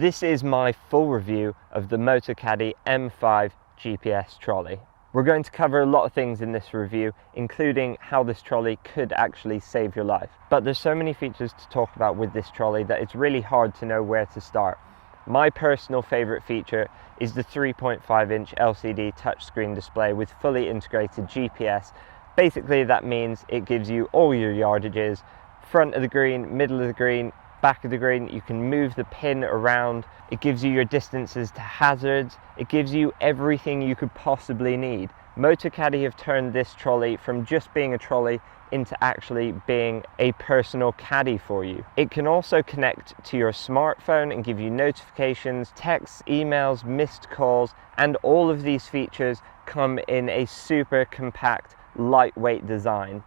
This is my full review of the Motocaddy M5 GPS Trolley. We're going to cover a lot of things in this review, including how this trolley could actually save your life. But there's so many features to talk about with this trolley that it's really hard to know where to start. My personal favorite feature is the 3.5-inch LCD touchscreen display with fully integrated GPS. Basically, that means it gives you all your yardages, front of the green, middle of the green, back of the green. You can move the pin around. It gives you your distances to hazards. It gives you everything you could possibly need. Motocaddy have turned this trolley from just being a trolley into actually being a personal caddy for you. It can also connect to your smartphone and give you notifications, texts, emails, missed calls, and all of these features come in a super compact, lightweight design.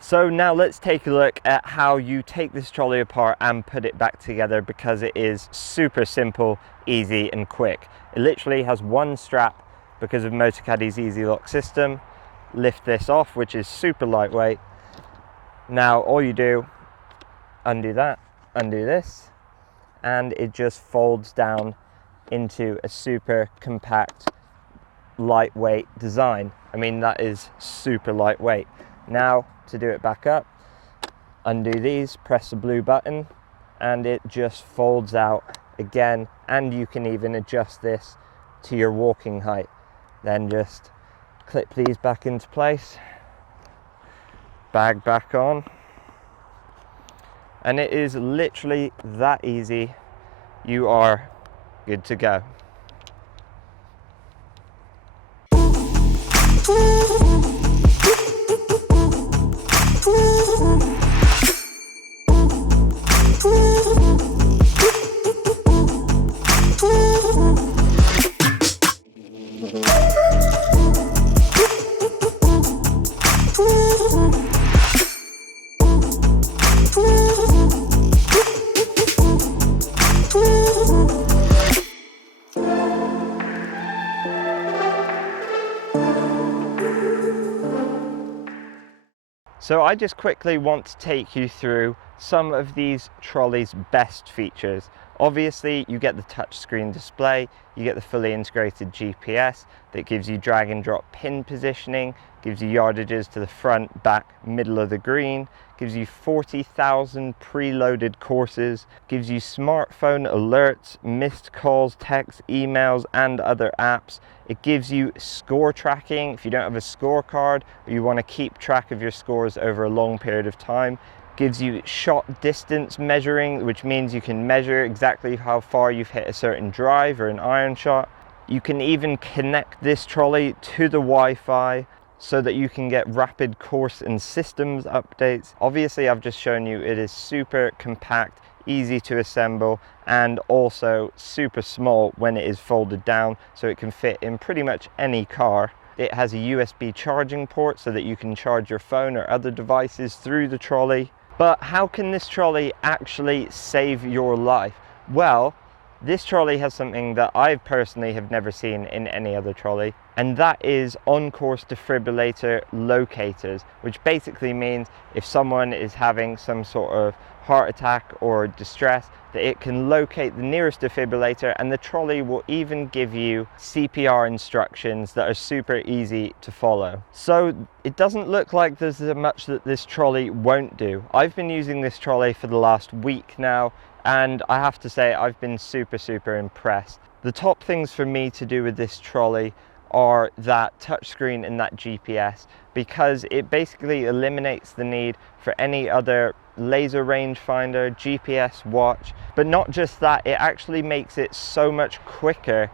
So now let's take a look at how you take this trolley apart and put it back together, because it is super simple, easy and quick. It literally has one strap because of Motocaddy's easy lock system. Lift this off, which is super lightweight. Now all you do, undo that, undo this, and it just folds down into a super compact, lightweight design. I mean, that is super lightweight. Now to do it back up, undo these, press the blue button, and it just folds out again, and you can even adjust this to your walking height. Then just clip these back into place, bag back on, and it is literally that easy. You are good to go. So I just quickly want to take you through some of these trolleys' best features. Obviously, you get the touchscreen display, you get the fully integrated GPS that gives you drag and drop pin positioning, gives you yardages to the front, back, middle of the green, gives you 40,000 preloaded courses, gives you smartphone alerts, missed calls, texts, emails, and other apps. It gives you score tracking if you don't have a scorecard or you want to keep track of your scores over a long period of time. Gives you shot distance measuring, which means you can measure exactly how far you've hit a certain drive or an iron shot. You can even connect this trolley to the Wi-Fi so that you can get rapid course and systems updates. Obviously, I've just shown you it is super compact, easy to assemble, and also super small when it is folded down, so it can fit in pretty much any car. It has a USB charging port so that you can charge your phone or other devices through the trolley. But how can this trolley actually save your life? Well, This trolley has something that I personally have never seen in any other trolley, and that is on-course defibrillator locators, which basically means if someone is having some sort of heart attack or distress, that it can locate the nearest defibrillator, and the trolley will even give you CPR instructions that are super easy to follow. So it doesn't look like there's much that this trolley won't do. I've been using this trolley for the last week now, and I have to say I've been super impressed. The top things for me to do with this trolley are that touchscreen and that GPS, because it basically eliminates the need for any other laser rangefinder, GPS watch. But not just that, it actually makes it so much quicker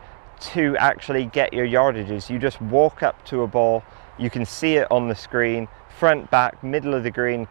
to actually get your yardages. You just walk up to a ball, you can see it on the screen, front, back, middle of the green,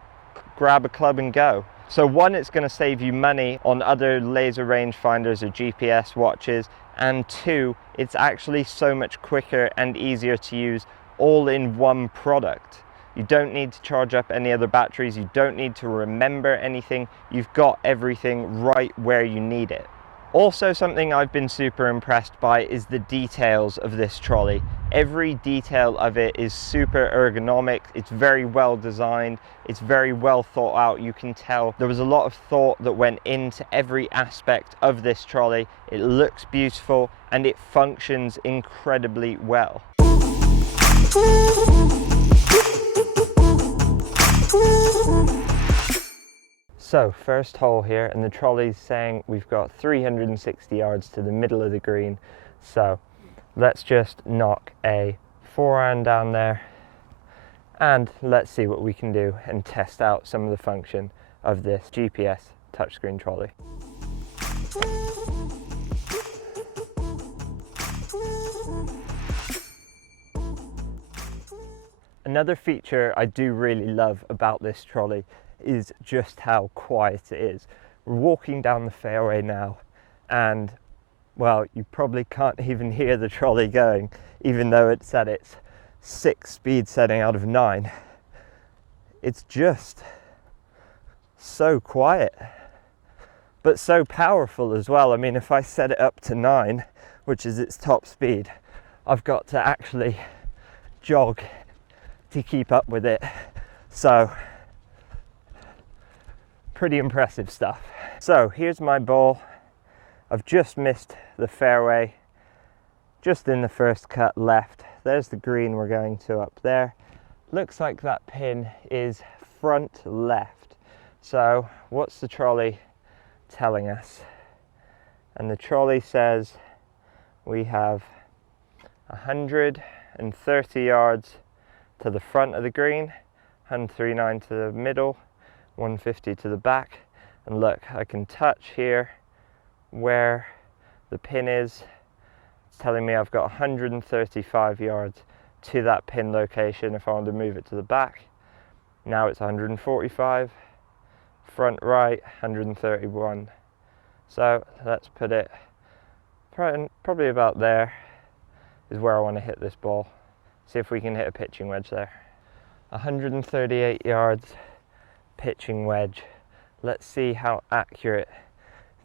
grab a club and go. So one, it's going to save you money on other laser rangefinders or GPS watches, and two, it's actually so much quicker and easier to use all in one product. You don't need to charge up any other batteries, you don't need to remember anything, you've got everything right where you need it. Also, something I've been super impressed by is the details of this trolley. Every detail of it is super ergonomic, it's very well designed, it's very well thought out. You can tell there was a lot of thought that went into every aspect of this trolley. It looks beautiful and it functions incredibly well. So first hole here, and the trolley's saying we've got 360 yards to the middle of the green. So let's just knock a 4-iron down there and let's see what we can do and test out some of the function of this GPS touchscreen trolley. Another feature I do really love about this trolley is just how quiet it is. We're walking down the fairway now, and well, you probably can't even hear the trolley going, even though it's at its 6 speed setting out of 9. It's just so quiet, but so powerful as well. I mean, if I set it up to 9, which is its top speed, I've got to actually jog to keep up with it. So pretty impressive stuff. So here's my ball. I've just missed the fairway, just in the first cut left. There's the green we're going to up there. Looks like that pin is front left. So what's the trolley telling us? And the trolley says we have 130 yards to the front of the green, 139 to the middle, 150 to the back. And look, I can touch here where the pin is. It's telling me I've got 135 yards to that pin location if I want to move it to the back. Now it's 145, front right 131. So let's put it probably about there is where I want to hit this ball. See if we can hit a pitching wedge there. 138 yards pitching wedge. Let's see how accurate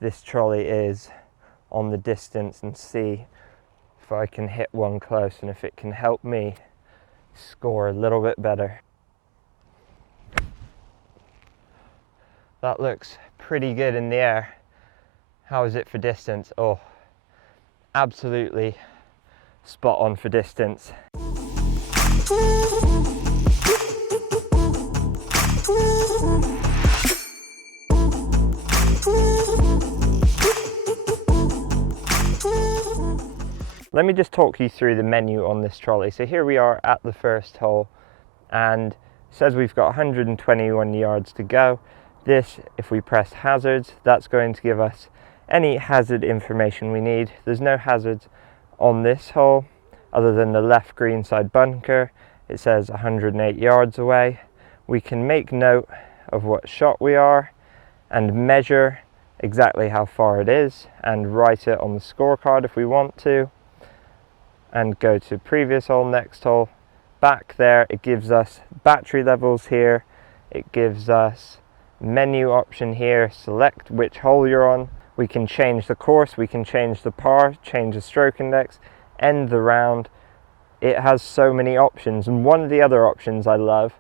this trolley is on the distance and see if I can hit one close and if it can help me score a little bit better. That looks pretty good in the air. How is it for distance? Oh, absolutely spot on for distance. Let me just talk you through the menu on this trolley. So here we are at the first hole, and it says we've got 121 yards to go. This, if we press hazards, that's going to give us any hazard information we need. There's no hazards on this hole other than the left greenside bunker. It says 108 yards away. We can make note of what shot we are and measure exactly how far it is and write it on the scorecard if we want to, and go to previous hole, next hole. Back there it gives us battery levels here, it gives us menu option here, select which hole you're on. We can change the course, we can change the par, change the stroke index, end the round. It has so many options, and one of the other options I love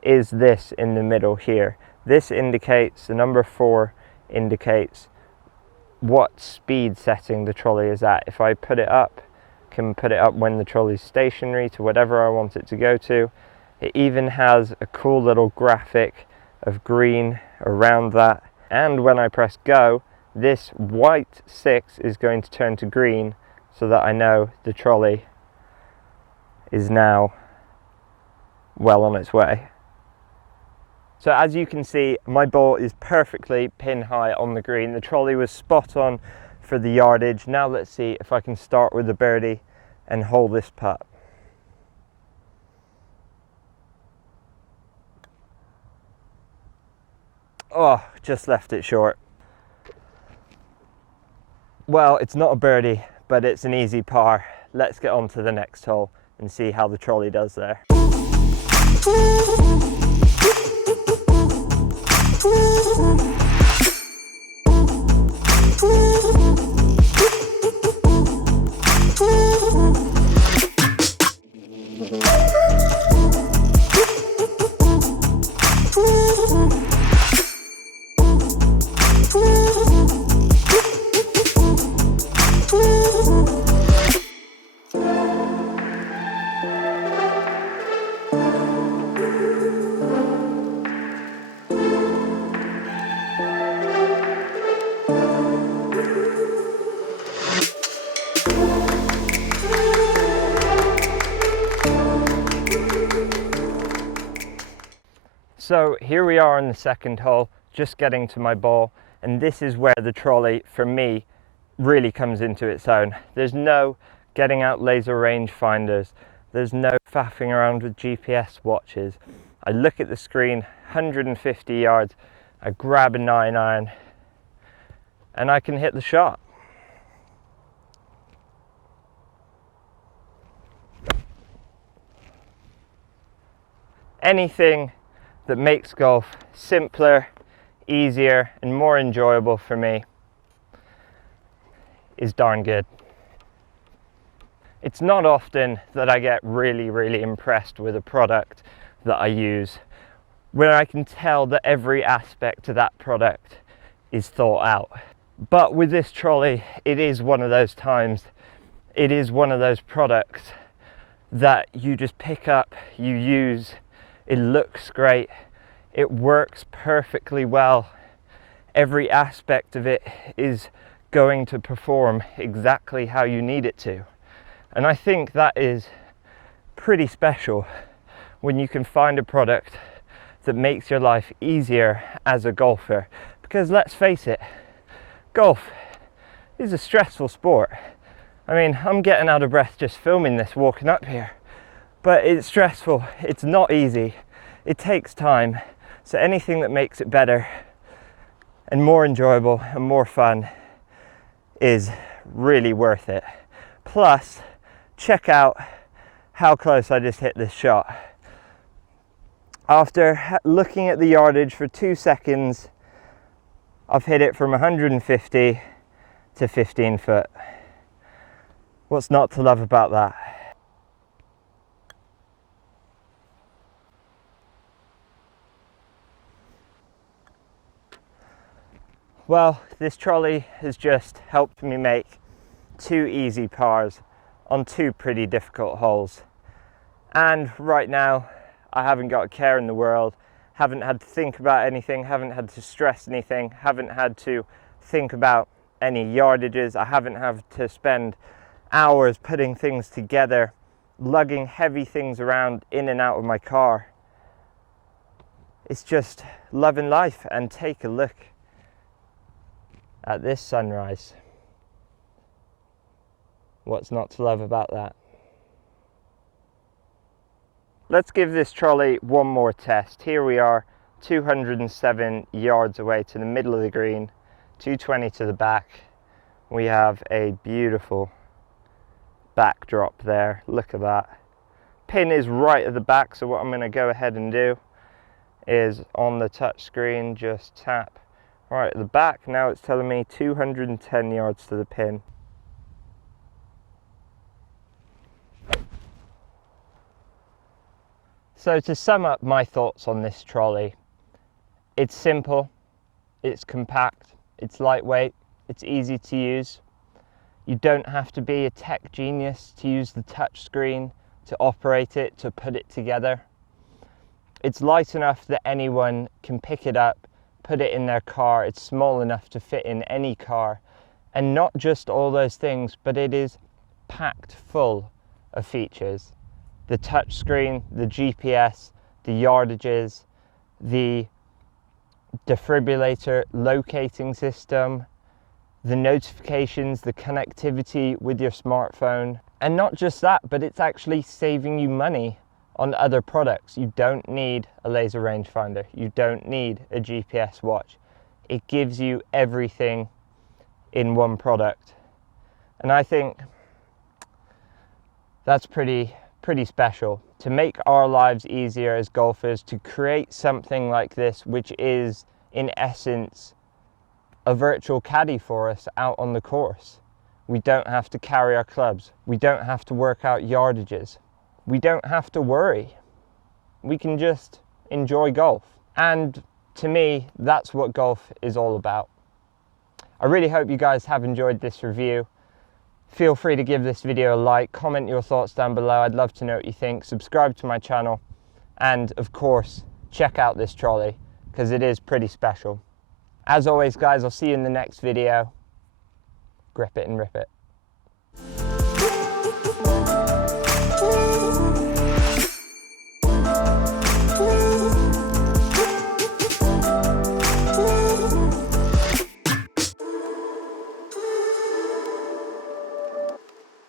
is this in the middle here. This indicates, the number 4 indicates what speed setting the trolley is at. If I put it up, can put it up when the trolley's stationary to whatever I want it to go to. It even has a cool little graphic of green around that, and when I press go, this white 6 is going to turn to green so that I know the trolley is now well on its way. So as you can see, my ball is perfectly pin high on the green. The trolley was spot on for the yardage. Now let's see if I can start with the birdie and hold this putt. Oh, just left it short. Well, it's not a birdie, but it's an easy par. Let's get on to the next hole and see how the trolley does there. So here we are on the second hole, just getting to my ball, and this is where the trolley, for me, really comes into its own. There's no getting out laser range finders, there's no faffing around with GPS watches. I look at the screen, 150 yards, I grab a 9-iron, and I can hit the shot. Anything that makes golf simpler, easier, and more enjoyable for me is darn good. It's not often that I get really impressed with a product that I use, where I can tell that every aspect of that product is thought out. But with this trolley, it is one of those times, it is one of those products that you just pick up, you use, it looks great, it works perfectly well. Every aspect of it is going to perform exactly how you need it to. And I think that is pretty special when you can find a product that makes your life easier as a golfer. Because let's face it, golf is a stressful sport. I mean, I'm getting out of breath just filming this walking up here. But it's stressful, it's not easy, it takes time. So anything that makes it better and more enjoyable and more fun is really worth it. Plus, check out how close I just hit this shot. After looking at the yardage for 2 seconds, I've hit it from 150 to 15 foot. What's not to love about that? Well, this trolley has just helped me make 2 easy pars on 2 pretty difficult holes. And right now, I haven't got a care in the world, haven't had to think about anything, haven't had to stress anything, haven't had to think about any yardages, I haven't had to spend hours putting things together, lugging heavy things around in and out of my car. It's just loving life. And take a look at this sunrise. What's not to love about that? Let's give this trolley one more test. Here we are, 207 yards away to the middle of the green, 220 to the back. We have a beautiful backdrop there. Look at that. Pin is right at the back, so what I'm going to go ahead and do is on the touch screen just tap Right, at the back now it's telling me 210 yards to the pin. So to sum up my thoughts on this trolley, it's simple, it's compact, it's lightweight, it's easy to use. You don't have to be a tech genius to use the touch screen, to operate it, to put it together. It's light enough that anyone can pick it up, put it in their car. It's small enough to fit in any car. And not just all those things, but it is packed full of features. The touch screen, the GPS, the yardages, the defibrillator locating system, the notifications, the connectivity with your smartphone. And not just that, but it's actually saving you money on other products. You don't need a laser rangefinder. You don't need a GPS watch. It gives you everything in one product. And I think that's pretty special. To make our lives easier as golfers, to create something like this, which is in essence a virtual caddy for us out on the course. We don't have to carry our clubs. We don't have to work out yardages. We don't have to worry. We can just enjoy golf. And to me, that's what golf is all about. I really hope you guys have enjoyed this review. Feel free to give this video a like, comment your thoughts down below. I'd love to know what you think. Subscribe to my channel. And of course, check out this trolley because it is pretty special. As always, guys, I'll see you in the next video. Grip it and rip it.